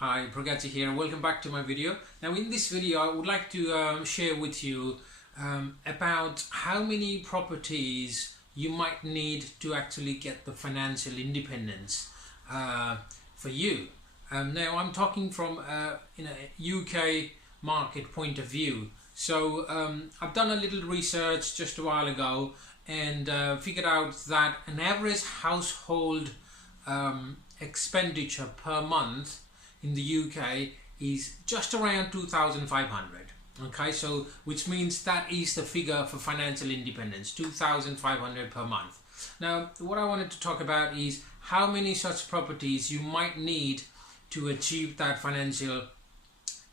Hi, Pragati here. Welcome back to my video. Now in this video I would like to share with you about how many properties you might need to actually get the financial independence for you. Now I'm talking from a UK market point of view. So I've done a little research just a while ago and figured out that an average household expenditure per month in the UK is just around 2,500. Okay, so which means that is the figure for financial independence, 2,500 per month. Now what I wanted to talk about is how many such properties you might need to achieve that financial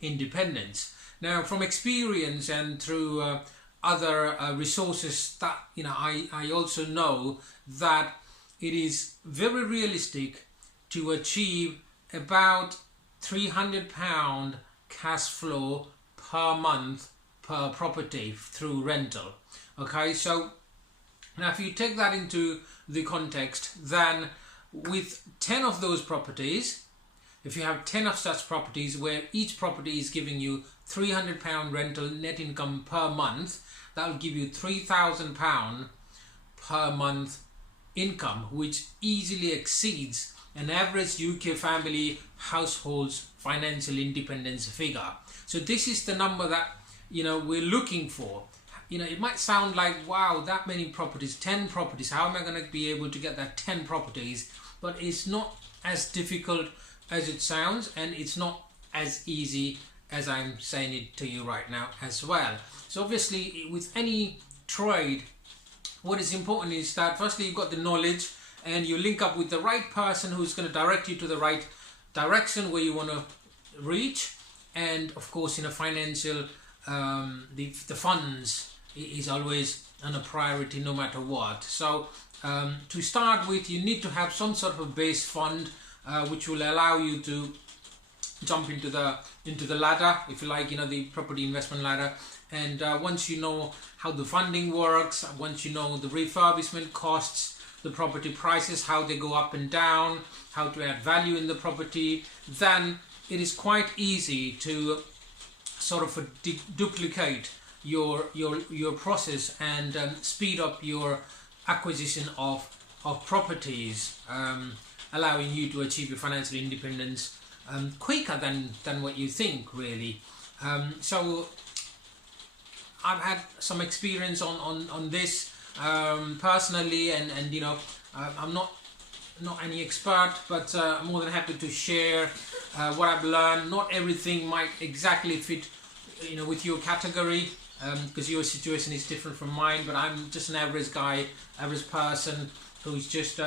independence. Now from experience and through other resources that I also know that it is very realistic to achieve about £300 cash flow per month per property through rental. Okay, so now if you take that into the context, then with 10 of those properties, if you have 10 of such properties where each property is giving you £300 rental net income per month, that will give you £3,000 per month income, which easily exceeds an average UK family household's financial independence figure. So this is the number that we're looking for. It might sound like, wow, that many properties, 10 properties, how am I going to be able to get that 10 properties? But it's not as difficult as it sounds, and it's not as easy as I'm saying it to you right now as well. So obviously with any trade, what is important is that firstly you've got the knowledge and you link up with the right person who's going to direct you to the right direction where you want to reach. And of course in a financial, the funds is always a priority no matter what. So to start with, you need to have some sort of a base fund which will allow you to jump into the ladder, if you like, the property investment ladder. And once you know how the funding works, once you know the refurbishment costs, the property prices, how they go up and down, how to add value in the property, then it is quite easy to sort of duplicate your process and speed up your acquisition of properties, allowing you to achieve your financial independence quicker than what you think, really. So I've had some experience on this personally, and I'm not any expert, but I'm more than happy to share what I've learned. Not everything might exactly fit with your category, because your situation is different from mine, but I'm just an average guy, average person who's just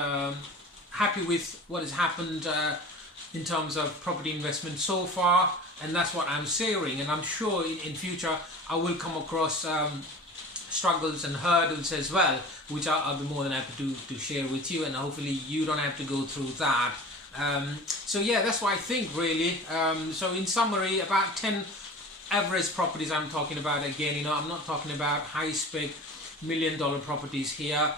happy with what has happened in terms of property investment so far, and that's what I'm sharing. And I'm sure in future I will come across struggles and hurdles as well, which I'll be more than happy to share with you, and hopefully you don't have to go through that. So yeah, that's what I think, really. So in summary, about 10 average properties I'm talking about. Again, I'm not talking about high spec $1 million properties here.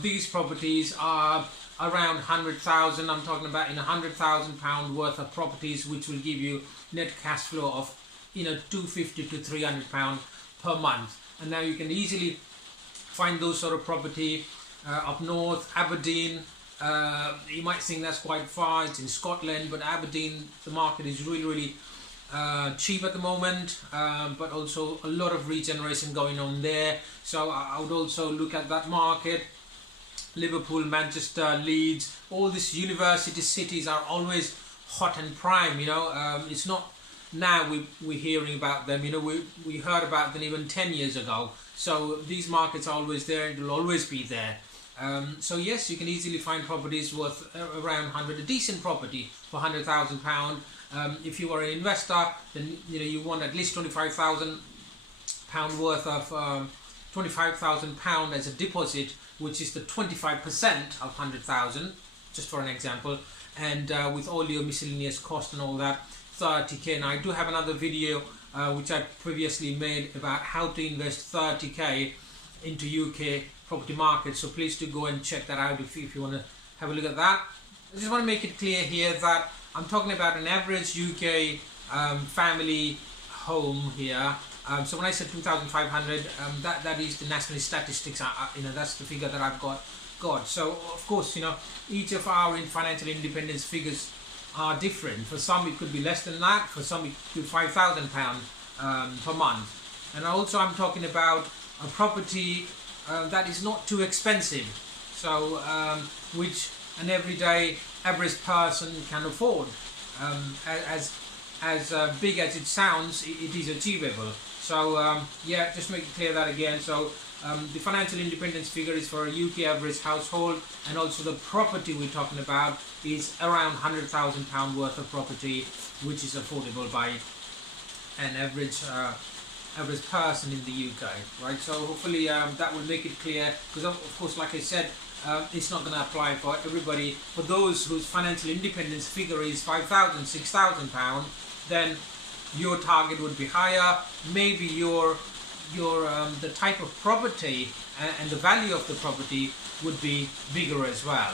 These properties are around 100,000. I'm talking about £100,000 worth of properties, which will give you net cash flow of £250 to £300 per month. And now you can easily find those sort of property up north, Aberdeen. You might think that's quite far, it's in Scotland, but Aberdeen, the market is really cheap at the moment, but also a lot of regeneration going on there. So I would also look at that market. Liverpool, Manchester, Leeds, all these university cities are always hot and prime. It's not now we're hearing about them. We heard about them even 10 years ago. So these markets are always there, and will always be there. So yes, you can easily find properties worth around 100, a decent property for £100,000. If you are an investor, then you want at least £25,000 worth of £25,000 as a deposit, which is the 25% of 100,000, just for an example. And with all your miscellaneous costs and all that, 30k. Now I do have another video which I previously made about how to invest 30k into UK property market, so please do go and check that out if you want to have a look at that. I just want to make it clear here that I'm talking about an average UK family home here. So when I said 2,500, that is the national statistics. That's the figure that I've got. So of course, each of our financial independence figures are different. For some it could be less than that. For some it could be £5,000 per month. And also I'm talking about a property that is not too expensive, so which an everyday average person can afford. As big as it sounds, it is achievable. So yeah, just make it clear that again. So the financial independence figure is for a UK average household, and also the property we're talking about is around £100,000 worth of property, which is affordable by an average person in the UK, right? So hopefully that will make it clear, because of course, like I said, it's not going to apply for everybody. For those whose financial independence figure is £5,000, £6,000, then your target would be higher. Maybe your the type of property and the value of the property would be bigger as well.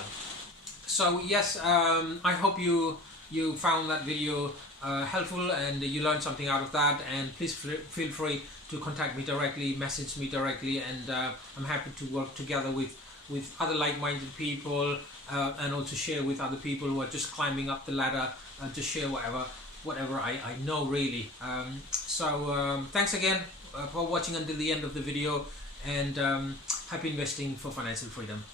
So yes, I hope you found that video helpful and you learned something out of that, and please feel free to contact me directly, message me directly, and I'm happy to work together with other like-minded people, and also share with other people who are just climbing up the ladder, to share whatever I know, really. So thanks again for watching until the end of the video, and happy investing for financial freedom.